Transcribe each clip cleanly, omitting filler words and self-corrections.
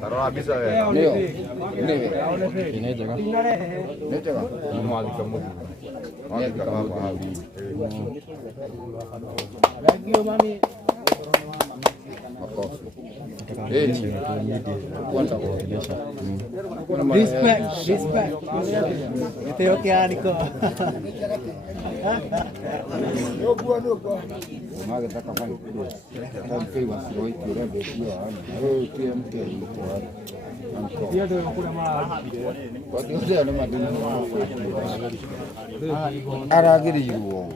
Taruh habis saya. Ini jangan. Ini jangan. Mau di kamu. Mau di kamu habis. Lagi mami. Apa? Respect. Itu oke Niko. Mau kita kapan? Kan kewas roi kira dia. Kiam ke itu. Dia tu aku nama. Kau dia nama dia. Ara giri you.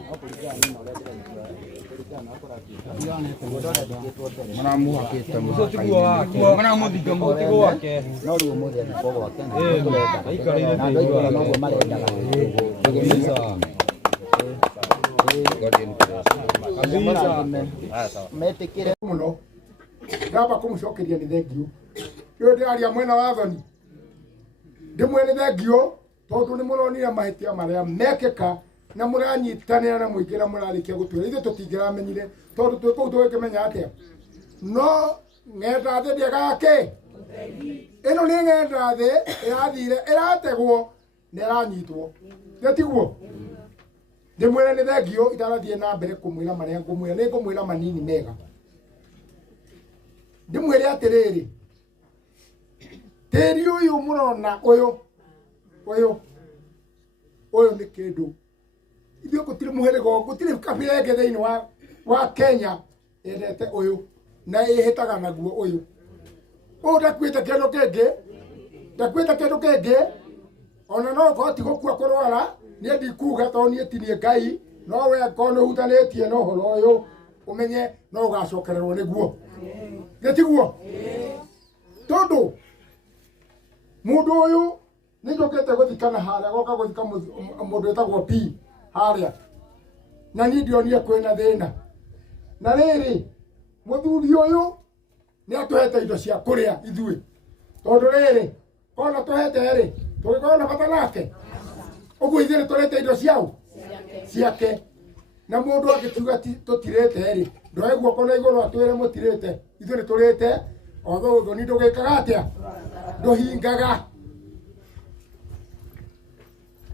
Manamu kita manamu di gambo tigo ake naru mo dia ko watan muno ngamba kumucokeria ni thengio rio ndiaria mwena wa thoni ndimwene thengio tondu ni muronire mahitia maria mekika na muranyitanira na muingi na murarikia gutwira ithe tutingiramenyire tondu twi kuu tugikimenya atia no ng'enda thi ndiegake ino ni ng'enda thi irathire irategwo na iranyitwo getiguo ndimwire ni thengio itarathie na mbere kumwira maria ngumwira ni ngumwira manini mega ndimwire atiriri tiri uyu murona uyu ni kindu ithuĩ gũtirĩ mũhĩrĩga gũtirĩ kabira ĩngĩ thĩinĩ wa Kenya yendete ũyũ na ĩhĩtaga naguo ũyũ ndakuĩte kĩndũ kĩngĩ ona no ũkoti gũkua kũrwara niĩ ndikuga tondũ niĩ tinie Ngai no we korwo nĩ ũhutanĩtie na ũhoro ũyũ ũmenye no ũgacokererwo nĩguo gĩtiguo tondũ mũndũ ũyũ nĩ njũkĩte gũthikana harĩa goka gũthika mũndũ wĩtagwo P harĩa na niĩ ndionire kwĩna thĩna na rĩrĩ mũthuri ũyũ nĩ atũhete indo cia kũrĩa ithuĩ tondũ rĩrĩ ona tũhete rĩ tũgĩkorwo na bata nake ũguo ithuĩ nĩ tũrĩte indo ciake na mũndũ angĩkiuga tũtirĩte rĩ ndoe guoko na igũrũ atwĩre mũtirĩte ithuĩ nĩ tũrĩte otho ũthoni ndũgĩkaga atĩa ndũhingaga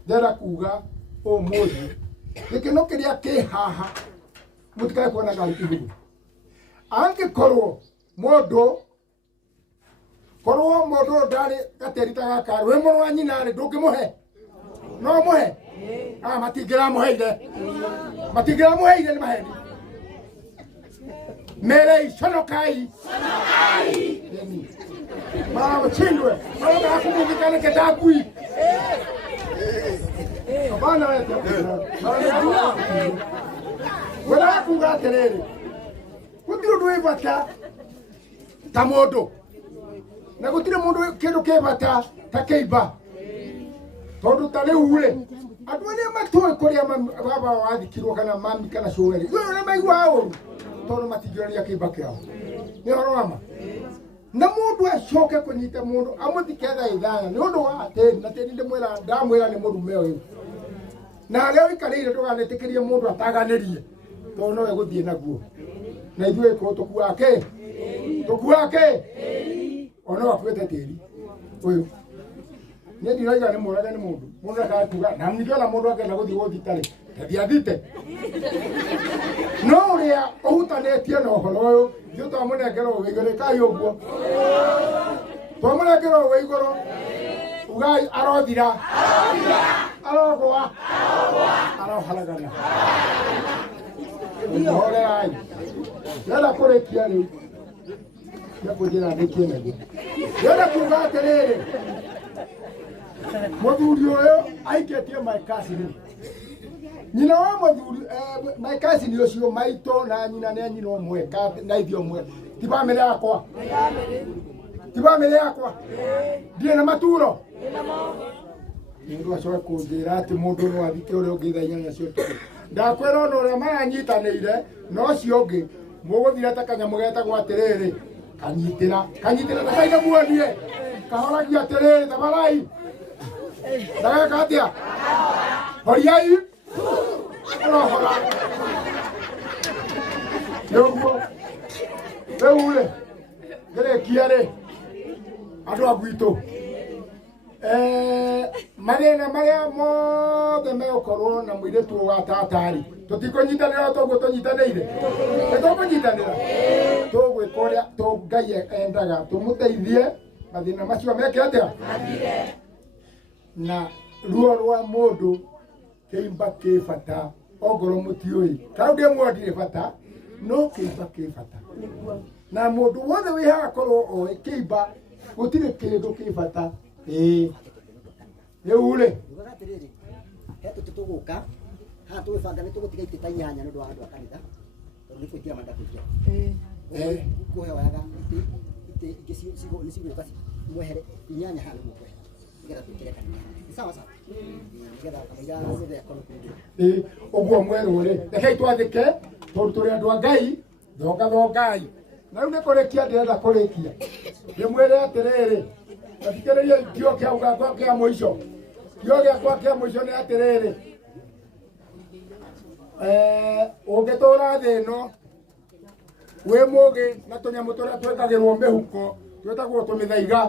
ndĩrenda kuga ũmũthĩ gĩkeno kĩrĩa kĩ haha mũtikae kuona Ngai igũrũ angĩkorwo mũndũ ndarĩ gaterita gaka wĩ mũrũ wa nyina rĩ ndũngĩmũhe no mũhe matingĩramũheire nĩ maheni merei conokai maramuchindwe kumuvika ketagui abana wetu wena kuga atiriri gutiri undu wi bata ta mundu na gutiri mundu kindu ki bata ta kiimba tondu ta riu ri andu aria matui kuria baba wathikirwo kana mami kana cũgeri we na maigua uru tondu matingioria kiimba kiao ni horo wama na mundu acoke kunyita mundu amuthike tha ithano ni undu wa atiri na tiri ndamwira ni murume uyu na aria wikarire nduganetikirie mundu ataganirie tondu nowe guthie naguo na ithuĩ ko tukuake ona wakuĩte tĩri ũyũ niĩ ndirauga nĩ mũrage nĩ mũndũ akakuga na ningĩona mũndũ angĩenda gũthiĩ gũthitarĩ ndathiathite no ũrĩa ũhutanĩtie na ũhoro ũyũ ithuĩ twamũnengerwo wĩ igũrũ kai ũguo twamũnengerwo wĩ igũrũ ugai arothira arogwa aroharagana ũhorerai ndĩrenda kũrĩkia rĩu kũnjĩra ndĩkie naguo ndĩrenda kuga atĩrĩrĩ mũthuri ũyũ aikĩtie my cousin nyina wa mũthuri my cousin ũcio maitũ na nyina nĩ nyina ũmwe na ithuĩ ũmwe ti bamĩrĩ yakwa ndirĩ na maturo mũndũ acoke kũnjĩra atĩ mũndũ no athike ũrĩa ũngĩ thaa inyanya cia ũtukũ ndakwĩra ona ũrĩa maranyitanĩire no ũcio ũngĩ mũgũthire ta kanyamũ getagwo atĩrĩrĩ kanyitĩra na kaina muonie kahoragia atĩrĩrĩ thabarai ndageka atĩa horiai ũrohora Nĩguo. Rĩu-rĩ, ngĩrĩkia-rĩ, andũ a gwitũ. Mathĩna marĩa mothe megũkorwo na mũirĩtu wa tata-rĩ, tũtikũnyitanĩra toguo tũnyitanĩire. Nĩtũkũnyitanĩra. Tũgwĩka ũrĩa Ngai endaga, tũmũteithie mathĩna macio meke atĩa? Na ruo rwa mũndũ kĩimba kĩ bata, ongorwo mũtiũĩ. Tarĩu ndĩmuonia ndirĩ bata, no kĩimba kĩ bata. Na mũndũ wothe wĩ haha akorwo oĩ kĩimba gũtirĩ kĩndũ kĩ bata. Rĩu-rĩ, Ugaga atĩrĩrĩ, he tũgũka haha tũgĩbanga nĩ tũgũtiga itĩ ta 8 nĩ ũndũ wa andũ a kanitha tondũ nĩ kũingĩra manda kũingĩra kũheoyaga itĩ ingĩ nĩ cigũka mwehere 8 haha nĩguo kwehere nĩgetha twĩkĩre kanitha nĩ sawa sawa nĩgetha kamaiga mũthenya akorwo kũingĩra ũguo mwerũ-rĩ, rekei twathĩke tondũ tũrĩ andũ a Ngai, thongai. Na rĩu nĩ kũrĩkia ndĩrenda kũrĩkia. Ndĩmwĩre atĩrĩrĩ, thikĩrĩriai kĩo gĩakwa kĩa mũico. Kĩo gĩakwa kĩa mũico nĩ atĩrĩrĩ, ũngĩtũra thĩ ĩno wĩ mũgĩ na tũnyamũ tũrĩa twĩkagĩrwo mĩhuko twĩtagwo tũmĩthaiga,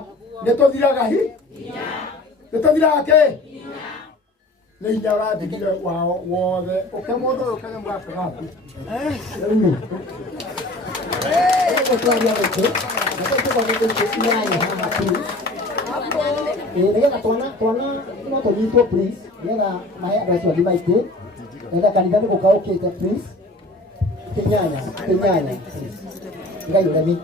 nĩ tũthiraga hinya. Nĩ tũthiraga kĩ? Nĩ hinya ũrathigire wao wothe. Ũke mũndũ ũyũ kanyamũ gaka gaku. Nĩgetha twana no tũnyitwo please nĩgetha mahe andũ acio angĩ maingĩ nĩgetha kanitha nĩ gũkaũkĩte please kĩnyanya Ngai ũremi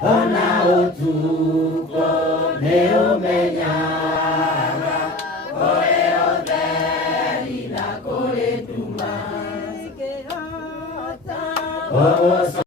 Ona utuko ne umenya oe otheri na kũrĩtuma